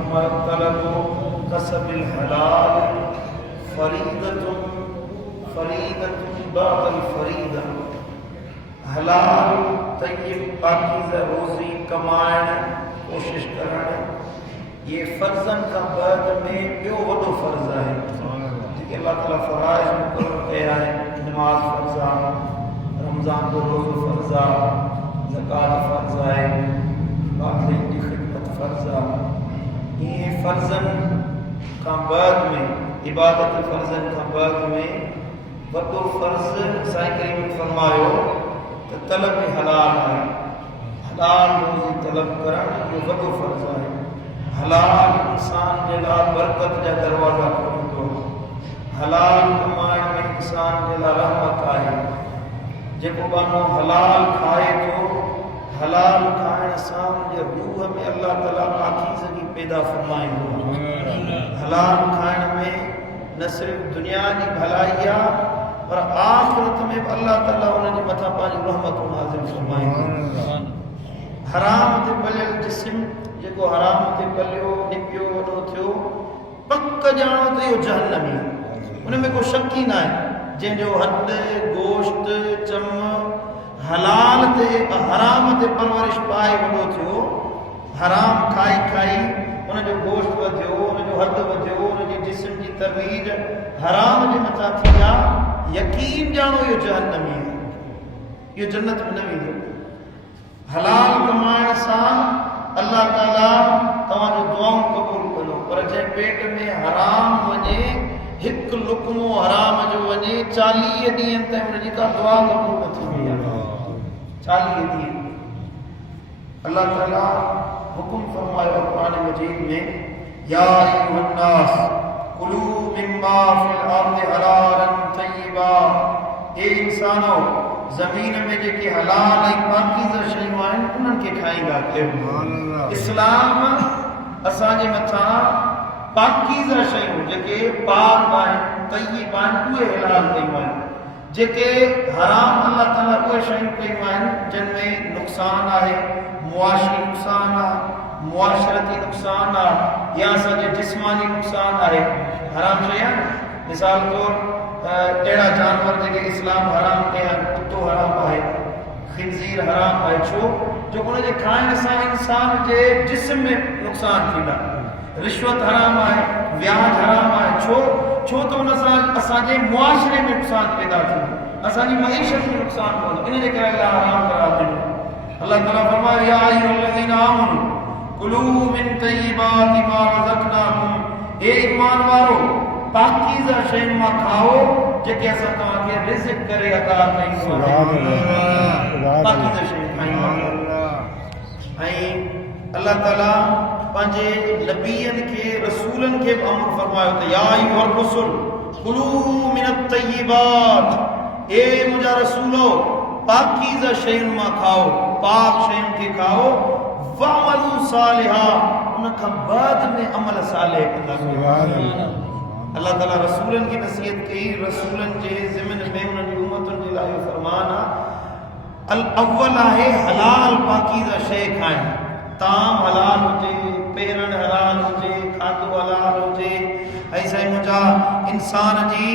फरमाया तलबु कसबिल हलाल फरीदतुन बअदल फरीदा। हलाल तय्यब पाकीज़ा रोज़ी कमाइण कोशिश करण ये फर्जन का बाद में ॿियो वॾो फर्ज़ आहे जेके अल्लाह ताला फ़राइज़ मुक़रर कया आहिनि। नमाज़ फ़र्ज़ आहे, रमज़ान जो रोज़ो फ़र्ज़ आहे, ज़कात फ़र्ज़ आहे, वालिदैन जी ख़िदमत फ़र्ज़ आहे। इहे फ़र्ज़न खां बाद में इबादत फ़र्ज़न खां बाद में वॾो फ़र्ज़ साईं करीम फरमायो त तलब हलाल आहे। हलाल रोज़ी तलब करणु इहो वॾो फ़र्ज़ आहे। हलाल इंसान जे लाइ बरकत जा दरवाज़ा खोलींदो। हलाल कमाइण में इंसान जे लाइ रहमत आहे। जेको माण्हू हलाल खाए थो, हलाल खाइण सां उनजे रूह में अल्लाह ताला पाकीज़गी पैदा फरमाईंदो। हलाल खाइण में न सिर्फ़ दुनिया जी भलाई आहे पर आख़िरत में बि अल्लाह ताला उनजे मथां पंहिंजी रहमतूं नाज़िल फरमाईंदो। हराम ते पलियल जिस्म जेको हराम ते पलियो निपियो वॾो थियो पक ॼाणो त इहो जहन्नमी आहे। उन में को शक ई न आहे। जंहिंजो हॾ गोश्त चम हलाल ते हराम ते परवरिश पाए वॾो थियो, हराम खाई खाई उनजो गोश्त वधियो, उनजो हॾ वधियो, उनजी जिस्म जी तरवीज हराम जे मथां थी आहे, यकीन ॼाणो इहो जहन्नमी आहे, इहो जन्नत में न वेंदो। हलाल कमाइण सां अल्लाह ताला तव्हांजो दुआऊं क़बूल कंदो, पर जंहिं पेट में हराम वञे, हिकु लुक़मो हराम जो वञे, 40 ॾींहंनि ताईं उनजी का दुआ क़बूल न थींदी आहे। 40 ॾींहं अल्लाह ताला हुकुम फरमायो क़ुरान मजीद में, या अय्युहन्नास कुलू मिम्मा फिल अर्दि हलालन तय्यिबा। ए इंसानो, ज़मीन में जेके हलाल ऐं पाकीज़ा शयूं आहिनि उन्हनि खे खाईंदा कयो। इस्लाम असांजे मथां पाकीज़ा शयूं जेके पाक आहिनि, तय्यिब आहिनि, उहे हलाल कयूं आहिनि। जेके हराम अल्लाह ताला उहे शयूं कयूं आहिनि जिन में नुक़सान आहे, मुआशी नुक़सान आहे, मुआशरती नुक़सान आहे या असांजे जिस्मानी नुक़सान आहे, हराम शइ आहे। मिसाल तौर अहिड़ा जानवर जेके इस्लाम हराम कया आहिनि, कुतो हराम आहे, खिंज़ीर हराम आहे। छो जो उनजे खाइण सां इंसान जे जिस्म में नुक़सान थींदा। रिश्वत हराम आहे, व्याज हराम आहे। छो त उन सां असांजे मुआशरे में नुक़सान पैदा थींदो, असांजी मईशत में नुक़सान पवंदो। इन जे करे अल्लाह हराम करार ॾिनो। अल्लाह ताला फरमायो, या अय्युहल्लज़ीना आमनू कुलू मिन तय्यिबाति मा रज़क़नाकुम। हे ईमान वारो, पाकीज़ा शयुनि मां खाओ जेके असां तव्हांखे रिज़्क़ करे अता कयूं आहिनि। पाकीज़ा शयूं खाईंदा। ऐं अल्लाह ताला पंहिंजे नबीअनि खे, रसूलनि खे बि अमर फरमायो त या अय्युहर रुसुल कुलू मिनत तय्यिबात। ए मुंहिंजा रसूलो, पाकीज़ा शयुनि मां खाओ, पाक शयुनि खे खाओ। वअमलू सालिहा, उन खां बाद में अमल सालिह कंदा कयो। अल्लाह ताला रसूलनि की नसीहत कई। रसूलनि जे ज़िमन में उन्हनि जी उम्मतुनि जे लाइ फरमान आहे, अल अव्वल आहे हलाल पाकीज़ा शइ खाइण। ताम हलाल हुजे, पेरन हलाल हुजे, खाधो हलाल हुजे, ऐं साईं मुंहिंजा इंसान जी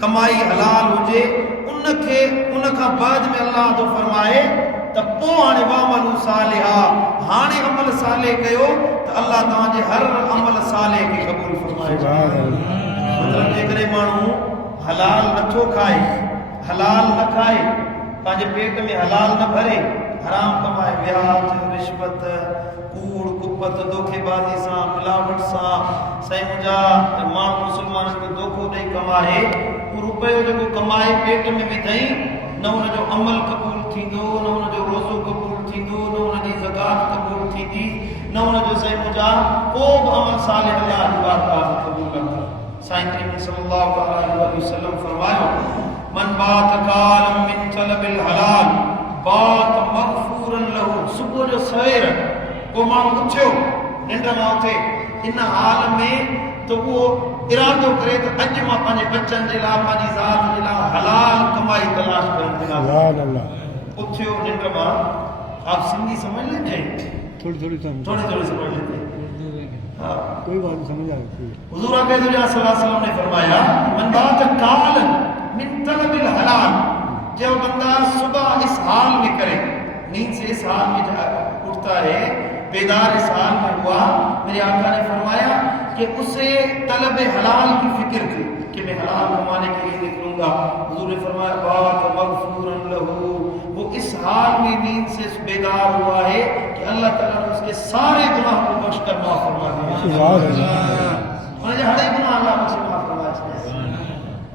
कमाई हलाल हुजे। उन खां बाद में अल्लाह तो फरमाए त पोइ हाणे वअमलू सालिहा, हाणे अमल सालिह कयो त अल्लाह तव्हांजे हर अमल सालिह खे क़बूल फरमाए। मतलब जेकॾहिं माण्हू हलाल नथो खाए, हलाल न खाए, पंहिंजे पेट में हलाल न भरे, हराम कमाए, व्याज, रिश्वत, कूड़ कुपत, धोखेबाज़ी सां, मिलावट सां, साईं मुंहिंजा माण्हू मुस्लमाननि खे धोखो ॾेई कमाए, उहो रुपयो जेको कमाए पेट में विधई, न हुनजो अमल क़बूल थींदो, न हुनजो रोज़ो क़बूल थींदो, न हुनजी ज़कात क़बूल थींदी, न हुनजो साईं मुंहिंजा को बि अमल सालिह अल्लाह जी बारगाह में क़बूल कंदो। साईं करीम सल्लल्लाहु अलैहि वसल्लम फरमायो, मन बात कालम मिन तलबिल हलाल बात मग़फ़ूरन लहू। सुबुह जो सवेर को माण्हू उथियो निंड मां उथे, इन हाल में त उहो इरादो करे त अॼु मां पंहिंजे बच्चनि जे लाइ, पंहिंजी ज़ात जे लाइ हलाल कमाई तलाश करण जे लाइ उथियो निंड मां। आप सिंधी समझ लेते हैं? थोड़ी समझ लेते हैं। हाँ, कोई बात नहीं समझ आ रही है। हुजूर अक़बर सल्लल्लाहु अलैहि वसल्लम ने फरमाया मन बात कालन मिन तलबिल हलाल, जो बंदा सुबह इस हाल में करे, नींद से इस हाल में उठता है, बेदार इस हाल में हुआ, मेरे आका ने फरमाया कि उसे तलब हलाल की फिक्र थी कि मैं हलाल कमाने के लिए निकलूंगा। हुजूर ने फरमाया बात मगफूरन लहू, वो इस हाल में नींद से बेदार हुआ है कि अल्लाह ताला ने उसके सारे गुनाह को बख्श कर माफ फरमा दिया। माने हर एक गुनाह अल्लाह बख्श माफ फरमा छे।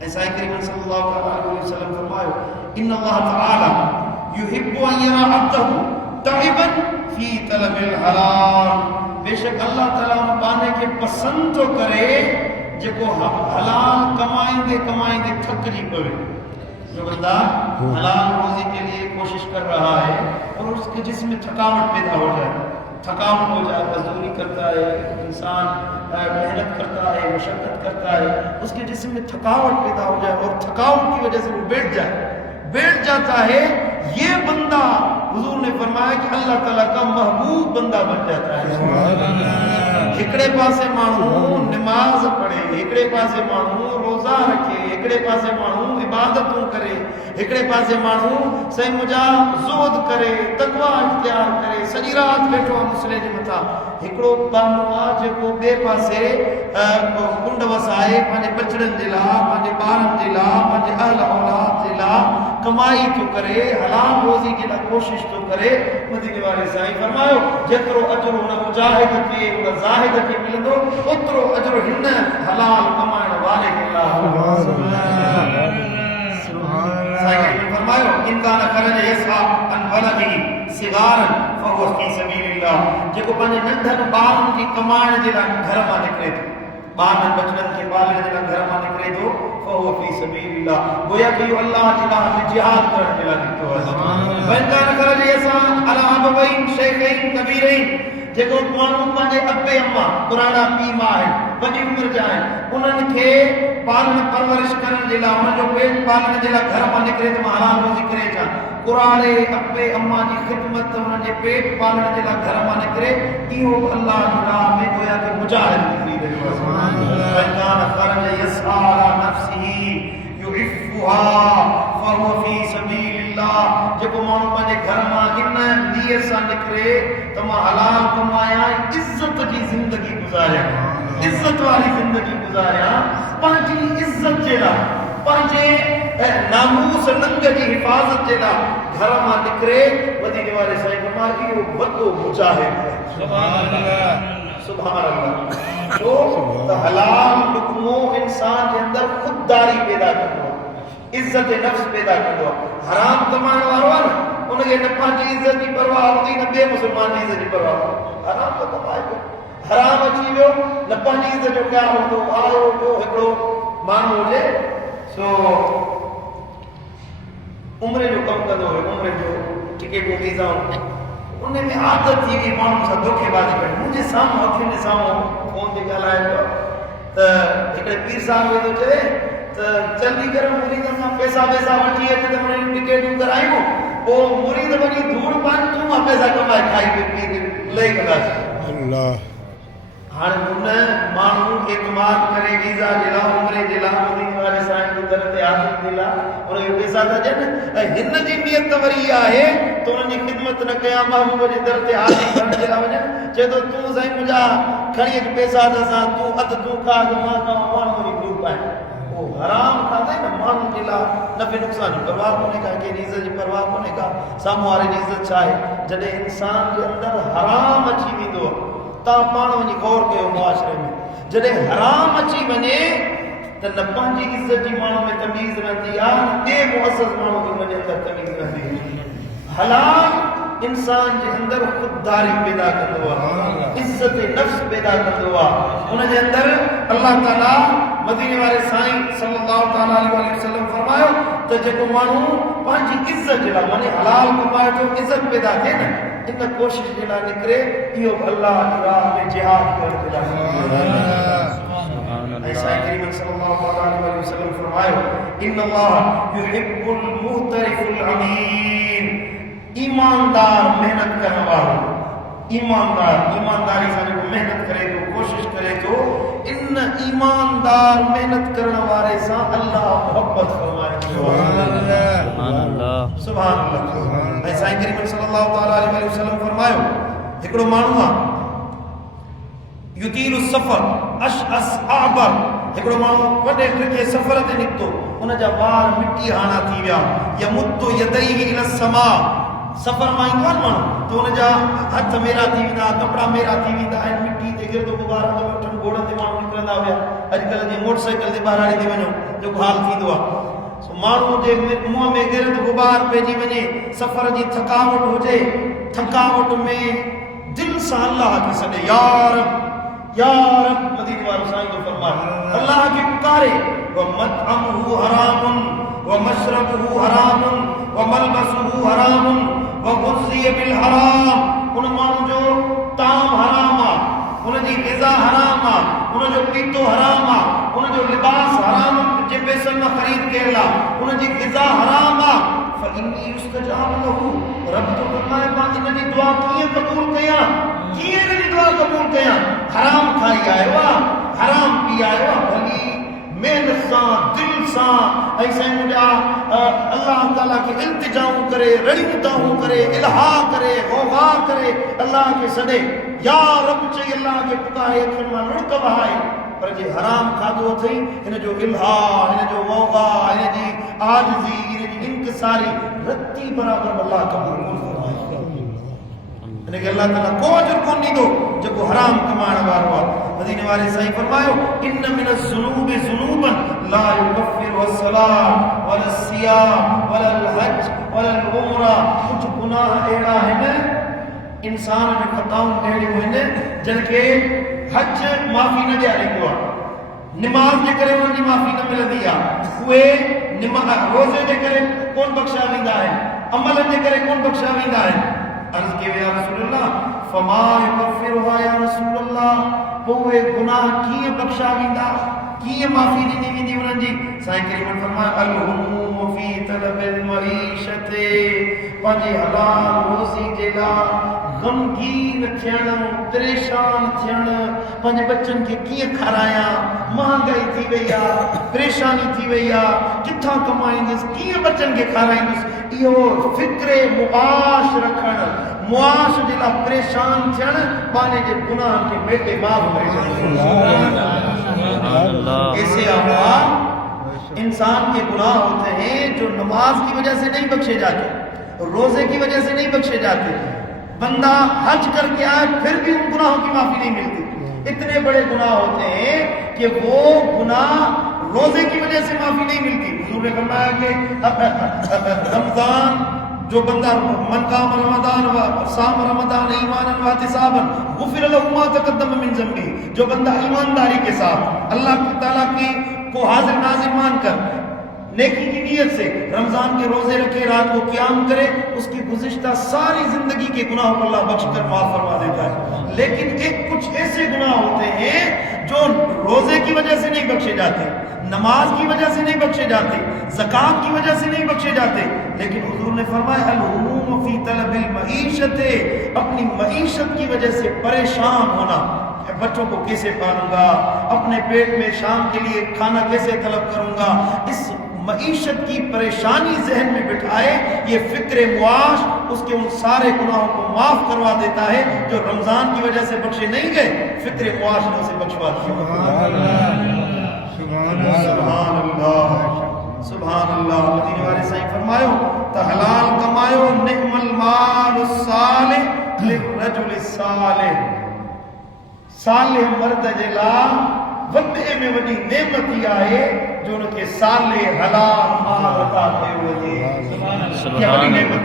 ऐसा ही करीम सल्लल्लाहु अलैहि वसल्लम फरमायो इन्ना अल्लाह ताला युहिब्बु अन यरा अब्दहु ताइबन फी तलबिल हलाल, बेशक अल्लाह ताला उन पाने के पसंद तो करे जेको हलाल कमाइंदे कमाइंदे थक जी पवे। जो बंदा हलाल रोजी के लिए कोशिश कर रहा है और उसके जिस्म में थकावट पैदा हो जाए, थकावट हो जाए, मजदूरी करता है इंसान, मेहनत करता है, मशक्कत करता है, उसके जिस्म में थकावट पैदा हो जाए और थकावट की वजह से वो बैठ जाता है, ये बंदा हुजूर ने फरमाया कि अल्लाह ताला का महबूब बंदा बन जाता है। हिकड़े पासे मानू नमाज पढ़े, हिकड़े पासे मानू रोजा रखे, हिकड़े पासे मानू इबादतूं करे, हिकड़े पासे मानू सही मुजा ज़ुहद करे, तकवा इख्तियार करे, सॼी रात वेठो मुसले जे मथा। हिकड़ो मानू आहे जेको ॿिए पासे कुंड वसाए पंहिंजे बचड़नि जे लाइ, पंहिंजे ॿारनि जे लाइ, पंहिंजे अहल औलाद जे लाइ कमाई तो करे, हलाल रोजी के लाइ कोशिश तो करे। मदीने वाले साईं फरमायो जेतिरो अजर हुन मुजाहिद खे, हुन ज़ाहिद खे मिलंदो, ओतिरो अजर हिन हलाल कमाइण वारे खे साईं फरमायो इंसान करन यसा अन वलदी सिगारन फहुव फी सबीलिल्लाह, जेको पंहिंजे नंढनि ॿारनि खे कमाइण जे लाइ घर मां निकिरे थो, ॿारनि बचड़नि खे पालण जे लाइ घर मां निकिरे थो, फहुव फी सबीलिल्लाह, गोया कि अल्लाह जे राह में जिहाद करण जे लाइ निकितो आहे। वंकान करन यसा अला अबवैन शेखैन कबीरैन, जेको माण्हू पंहिंजे अबे अम्मा पुराणा पीउ मां आहिनि, वॾी उमिरि जा आहिनि, उन्हनि खे पालण परवरिश करण जे लाइ, उन्हनि जो पेट पालण जे लाइ घर मां निकिरे थो, मां हलाल रोज़ी करे अचां, पुराणे अबे अम्मा जी ख़िदमत, उन्हनि जे पेट पालण जे लाइ घर मां निकिरे, इहो अल्लाह जी राह में गोया कि मुजाहिद निकिरी रहियो आहे। वंकान करन यसा अला नफ्सिही युइफुहा फहुव फी सबीलिल्लाह, जेको माण्हू पंहिंजे घर मां इन नीयत सां निकिरे त मां हलाल कमायां, इज़त जी ज़िंदगी गुज़ारियां, इज़त वारी ज़िंदगी गुज़ारियां, पंहिंजी इज़त जे लाइ, पंहिंजे नामूस नंग जी हिफ़ाज़त जे लाइ घर मां निकिरे, मदीने वाले साईं फरमाया इहो वॾो मुजाहिद आहे। सुभान अल्लाह, सुभान अल्लाह। छो त हलाल लुक़्मो इंसान जे अंदरि ख़ुददारी पैदा कंदो आहे, इज़त नफ़्स पैदा कंदो आहे। हराम कमाइण वारो आहे न, उनखे न पंहिंजी इज़त जी परवाह हूंदी, न ॿिए मुस्लमान जी इज़त जी परवाह हूंदी। हराम तो कमाए पियो, हराम अची वियो, न पंहिंजी इज़त जो ख़्यालु हूंदो। आयो वियो हिकिड़ो माण्हू हुजे, सो उमिरि जो कमु कंदो हुयो, उमिरि जो टिकेटूं वीज़ाऊं, उनमें आदत थी हुई माण्हुनि सां धोखेबाज़ी करण। मुंहिंजे साम्हूं अखियुनि जे साम्हूं फोन ते ॻाल्हाए पियो त हिकिड़े पीर साहिब वेंदो चए त जल्दी कर मुरीदनि सां पैसा वठी अच त हुननि टिकेटूं करायूं, पोइ मुरीद वञी धूड़ पाए तूं मां पैसा कमाए खाई लही कंदासीं। हाणे हुन माण्हू एतमाद करे वीज़ा जे लाइ, उमिरि जे लाइ, मदीने वाले साईं जे दर ते हाज़िर जे लाइ उनखे पैसा था ॾियनि, ऐं हिन जी नियत वरी इहा आहे त उन्हनि जी ख़िदमत न कयां, महबूब जे दर ते हाज़िर करण जे लाइ वञनि, चए थो तूं साईं मुंहिंजा खणी अच पैसा त असां तूं अधु तूं खा त मां खां, माण्हू जी ग्रुप आहिनि। पोइ हराम खाधे न माण्हुनि जे लाइ नफ़े नुक़सान जी परवाह कोन्हे का, कंहिंजी इज़त जी परवाह कोन्हे का, साम्हूं वारे जी इज़त छा आहे। जॾहिं इंसान जे अंदरि हराम अची वेंदो आहे, तव्हां पाण वञी गौर कयो मुआशरे में, जॾहिं हराम अची वञे त न पंहिंजी इज़त जी माण्हू में तमीज़ रहंदी आहे, न ॿिए मुअज़्ज़ज़ माण्हू खे हुनजे अंदरि तमीज़ रहंदी आहे। हलाल इंसान जे अंदरि ख़ुददारी पैदा कंदो आहे, इज़त नफ़्स पैदा कंदो आहे। हुनजे अंदरि अल्लाह ताला मदीने वारे साईं सल्लल्लाहु अलैहि वसल्लम फरमायो त जेको माण्हू पंहिंजी इज़त जे लाइ, माने हलाल कमाए जो इज़त पैदा थिए न, इन कोशिश जे लाइ निकिरे, इहो अल्लाह जी राह में जिहाद करण जे लाइ। ऐं साईं करीम सल्लल्लाहु अलैहि वसल्लम फरमायो इन्नल्लाह युहिब्बुल मुहतरिफुल अमीन, ईमानदार मेहनत करण वारो, ईमानदारी सां जेको मेहनत करे थो, कोशिश करे थो, ईमानदार मेहनत करने वाले सा अल्लाह मोहब्बत फरमाए। सुभान अल्लाह सुभान अल्लाह। ऐसा ही करीम सल्लल्लाहु ताला अलैहि वसल्लम फरमायो हिकड़ो माण्हू युतीलु सफर अशअस अअबर, हिकड़ो माण्हू वॾे ॾुखे सफ़र ते निकितो, उन जा वार मिटी हाना थी विया, यमुद्दु यदैहि इला समा, सफ़र मां ईंदो आहे माण्हू त उन जा हथ मेरा थी वेंदा, कपिड़ा मेरा थी वेंदा आहिनि, मिटी ते गिरदो गुबार में वठनि, घोड़नि ते माण्हू निकिरंदा हुया, अॼुकल्ह जीअं मोटरसाइकिल ते ॿाहिराड़ी ते वञो जेको हाल थींदो आहे, माण्हू जे मुंहं में गिरद गुबार पइजी वञे, सफ़र जी थकावट हुजे, थकावट में दिलि सां अल्लाह खे सॾे यार मदीने वारो साईं जो फरमाए अल्लाह के पुकारे, व मतअमुहु हरामुन व मशरबुहु हरामुन व मलबसुहु हरामुन व गुज़िय बिल हराम, उन माण्हू जो ताम हराम आ, उन जी ग़िज़ा हराम आ, उन जो पीतो हराम आ, उन जो लिबास हराम जे पैसनि मां ख़रीद कयल आ, उन जी ग़िज़ा हराम आ, फइन्नी युस्तजाब लहू, रब तो फरमाए मां इन जी दुआ कीअं क़बूल कयां, कीअं इन जी दुआ क़बूल कयां, हराम खाई आयो आ, हराम पी आयो आ, भली मेहनत सां दिल सां ऐसे मुझा अल्लाह ताला के इल्तिजाऊं करे, रड़ियूं ताऊं करे, इल्हा करे, गौगा करे, अल्लाह के सदे या रब चई, अल्लाह के पुकारे, अखियुनि मां लुड़क वहाए, पर जे हराम खाधो अथई हिन जो इल्हा, हिन जो गौगा, हिन जी आजिज़ी, हिन जी इंकिसारी रत्ती बराबर अल्लाह क़बूल कोन फरमाए। इनके अल्लाह ताला को अजर कोन ॾींदो जेको हराम कमाइण वारो आहे। मदीने वारे साईं फरमायो इन मिन ज़ुनूबि ज़ुनूबन ला युकफ़िरु अस्सलात वला सियाम वला हज वला उम्रा, कुछ गुनाह अहिड़ा आहिनि, इंसान जूं ख़ताऊं अहिड़ियूं आहिनि जिनखे हज माफ़ी न ॾियारींदो आहे, निमाज़ जे करे उन्हनि जी माफ़ी न मिलंदी आहे, उहे रोज़े जे करे कोन बख़्शिया वेंदा आहिनि, अमलनि जे करे कोन बख़्शिया वेंदा आहिनि। अर्ज़ कयो या रसूलल्लाह, फमा युकफ़िरुहा या रसूलल्लाह, पोइ गुनाह कीअं बख़्शा वेंदा, कीअं माफ़ी ॾिनी वेंदी उन्हनि जी? साईं करीम फरमाया अल हुमूम फी तलबिल मईशत, पंहिंजी हलाल रोज़ी जे लाइ गमगीन थियणु, परेशान थियणु, पंहिंजे बच्चनि खे कीअं खारायां, महांगाई थी वई आहे, परेशानी थी वई आहे, किथां कमाईंदुसि, कीअं बच्चनि खे खाराईंदुसि, इहो फ़िक्रे मुआश रखणु, मुआश जे लाइ परेशान थियणु, पंहिंजे जे गुनाह खे बेटे माफ़ करे छॾणु। ऐसे अहवाल इंसान के गुनाह होते हैं जो नमाज की वजह से नहीं बख्शे जाते, रोजे की वजह से नहीं बख्शे जाते, बंदा हज करके आए फिर भी उन गुनाहों की माफी नहीं मिलती। इतने बड़े गुनाह होते हैं कि वो गुनाह रोजे की वजह से माफी नहीं मिलती। हुजूर ने फरमाया कि रमजान जो बंदा मन काम रमजान व साम रमजान ईमानन व इहतिसाबन गुफिर लहु मा तक़द्दम मिन ज़म्बी, जो बंदा ईमानदारी के साथ अल्लाह ताला की को हाजिर नाजिर मानकर नेकी की नीयत से रमजान के रोजे रखे, रात को क़याम करे, उसकी गुज़िश्ता सारी जिंदगी के गुनाहों को अल्लाह बख्श कर माफ फरमा देता है। लेकिन एक कुछ ऐसे गुनाह होते हैं जो रोजे की वजह से नहीं बख्शे जाते, नमाज की वजह से नहीं बख्शे जाते, ज़कात की वजह से नहीं बख्शे जाते, लेकिन हुजूर ने फरमाया अल हुमूम फी तलबिल मईशत, अपनी मईशत की वजह से परेशान होना, बच्चों को कैसे पालूंगा, अपने पेट में शाम के लिए खाना कैसे तलब करूंगा, इस मईशत की परेशानी जहन में बिठाए, ये फिक्र मुआश उसके उन सारे गुनाहों को माफ करवा देता है जो रमजान की वजह से बख्शे नहीं गए, फिक्र मुआश ने उसे बख्शवा दिया। सुभान अल्लाह। मदीने वाले साईं फरमायो त हलाल कमायो निअमल माल सालिह लिरजुल सालिह, सालिह मर्द जे लाइ वॾे में वॾी नेमत ई आहे जो उनखे सालिह हलाल माल अता कयो वञे। इहा वॾी नेमत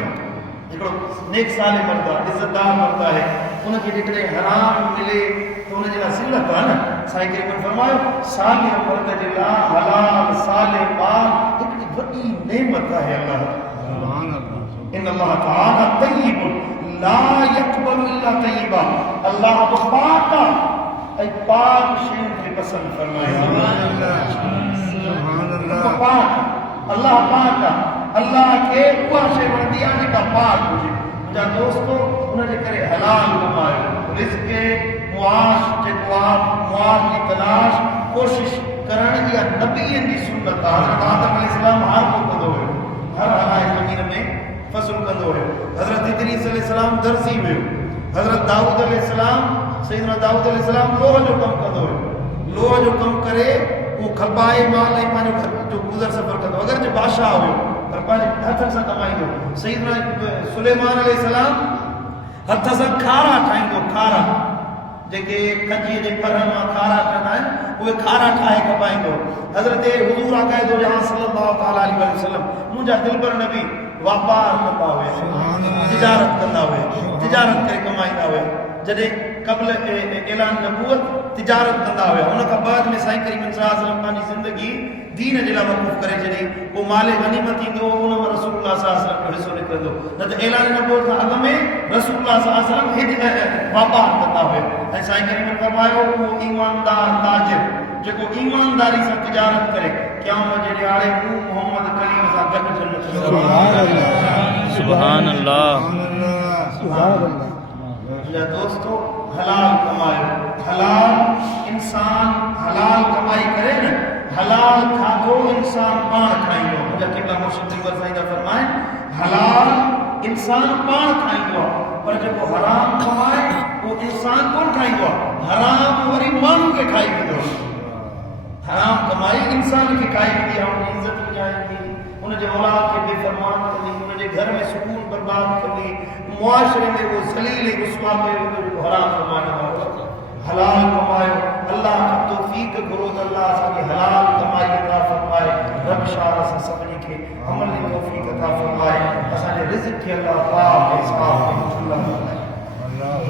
हिकिड़ो नेक सालिह मर्द आहे, इज़तदार मर्द आहे, उनखे जेकॾहिं हराम मिले तो उनजे लाइ ज़िल्लत आहे न। साईं करीम फरमायो सालिह मर्द जे लाइ हलाल सालिह माल हिकिड़ी वॾी नेमत आहे। अल्लाह इन अल्लाह तआला तय्यिब ला यक़बलु इल्ला तय्यबा, अल्लाह पाक ऐं पाक शयुनि खे पसंदि फरमाए। अल्लाह पाक आहे, अल्लाह खे उहा शइ वणंदी आहे जेका पाक हुजे। मुंहिंजा दोस्तो उनजे करे हलाल कमायो, रिज़्क़ मुआश जेको आहे, मुआश जी तलाश कोशिश करण या नबीअनि जी सुन्नत आहे। हज़रत आदम अलैहिस्सलाम हर को कंदो हुयो, हर हलाए ज़मीन में फसल कंदो हुयो। हज़रत इदरीस अलैहिस्सलाम दर्जी हुयो। हज़रत दाऊद अलैहिस्सलाम सैयदना दाऊद अलैहिस्सलाम लोह जो कमु कंदो हुयो। लोह जो कमु करे वो खपाए माल ऐं पंहिंजो घर जो गुज़र सफ़र कंदो। अगरि जे बादशाह हुयो पर पंहिंजे हथनि सां कमाईंदो। सैयदना सुलेमान अलैहिस्सलाम हथ सां खारा ठाहींदो, खारा जेके खजीअ जे फरनि मां खारा कंदा आहिनि उहे खारा ठाहे खपाईंदो। हज़रत हुज़ूर आक़ाइदो जहां सल्लल्लाहु तआला अलैहि वसल्लम मुंहिंजा दिलबर नबी वापार कंदा हुआ, तिजारत कंदा हुआ, तिजारत करे कमाईंदा हुआ। जॾहिं क़ब्ल ऐलान नबूवत तिजारत कंदा हुआ, उन खां बाद में साईं करीम सल्लल्लाहु अलैहि वसल्लम पंहिंजी ज़िंदगी दीन जे लाइ वक़ूफ़ करे छॾी। पोइ माल गनीमत ईंदो उन में रसूलुल्लाह सल्लल्लाहु अलैहि वसल्लम जो हिसो निकिरंदो। न त ऐलान नबूवत खां अॻु में रसूलुल्लाह सल्लल्लाहु अलैहि वसल्लम वापार कंदा हुआ। ऐं साईं करीम फरमायो उहो ईमानदार ताजिर जेको ईमानदारी सां तिजारत करे क़यामत जे ॾियारे हू मोहम्मद कलीम सां गॾु जन्नत में। सुभान अल्लाह, सुभान अल्लाह, सुभान अल्लाह। मुंहिंजा दोस्तों हलाल कमायो। हलाल इंसान हलाल कमाई करे न, हलाल खाधो इंसान पाण खाईंदो। मुंहिंजा केतिरा मुर्शिद दिलबर साईं जा फरमाइनि हलाल इंसान पाण खाईंदो आहे, पर जेको हराम कमाए उहो इंसान कोन खाईंदो आहे, हराम वरी माण्हू खे खाई वेंदो आहे। हराम कमाई इंसान खे खाई वेंदी आहे, उनजी इज़त विञाईंदी, उनजे औलाद खे बेफ़रमान कंदी, उनजे घर में सुकून बर्बाद कंदी, मुआशरे में वो ज़लील ऐं रुस्वा कयो वेंदो जेको हराम कमाईंदो आहे। हलाल कमायो, अल्लाह खां तौफ़ीक़ घुरो त अल्लाह असांखे हलाल कमाई अता फ़रमाए। रब शाह असां सभिनी खे अमल जी तौफ़ीक़ अता फ़रमाए। असांजे रिज़्क़ खे अल्लाह पाक ऐं साफ़ ऐं खुला बनाए। अल्लाह।